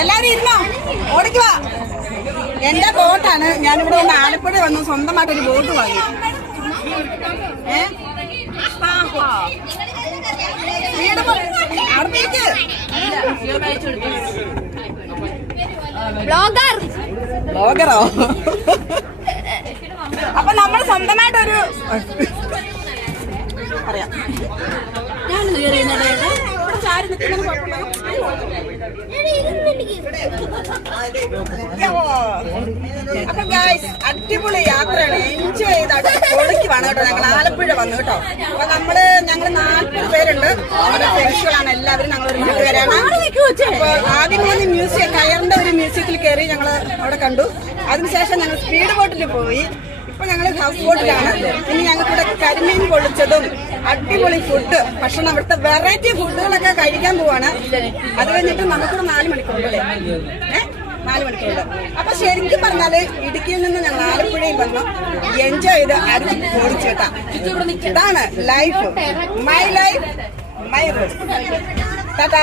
എല്ലാരും ഇരുന്നോ? ഓടിക്കുക എന്റെ ബോട്ടാണ്. ഞാനിവിടെ വന്ന് ആലപ്പുഴ വന്ന് സ്വന്തമായിട്ട് ഒരു ബോട്ട് വാങ്ങി. ഏ? അടുത്തേക്ക് ബ്ലോഗർ. ബ്ലോഗറോ? അപ്പൊ നമ്മൾ സ്വന്തമായിട്ടൊരു പറയാം അപ്പൊ ഗായ്സ് അടിപൊളി യാത്രയാണ്. എൻജോയ് ചെയ്ത് വേണം കേട്ടോ. ഞങ്ങൾ ആലപ്പുഴ വന്നു കേട്ടോ. അപ്പൊ നമ്മൾ ഞങ്ങൾ നാല്പത് പേരുണ്ട്. ഫ്രണ്ട്സുകളാണ് എല്ലാവരും ഞങ്ങൾ ഒരു പേരാണ്. ആദ്യം വന്ന് മ്യൂസിയം കയറിന്റെ ഒരു മ്യൂസിയത്തിൽ കയറി ഞങ്ങൾ അവിടെ കണ്ടു. അതിനുശേഷം ഞങ്ങൾ സ്പീഡ് ബോട്ടിൽ പോയി. ഇപ്പൊ ഞങ്ങൾ ഹൗസ് ബോട്ടിലാണ് ഇനി ഞങ്ങൾക്കിവിടെ കരിമീൻ പൊളിച്ചതും അടിപൊളി ഫുഡ് ഭക്ഷണം അവിടുത്തെ വെറൈറ്റി ഫുഡുകളൊക്കെ കഴിക്കാൻ പോവാണ്. അത് കഴിഞ്ഞിട്ട് നമുക്കൊരു നാല് മണിക്കൂറല്ലേ നാല് മണിക്കൂറുണ്ട് അപ്പൊ ശരിക്കും പറഞ്ഞാൽ ഇടുക്കിയിൽ നിന്ന് ഞങ്ങൾ ആലപ്പുഴയിൽ വന്നു. എൻജോയ് ചെയ്ത് അടിച്ച് പൊളിച്ചേട്ടാ ഇതാണ് life my life my road ta-ta.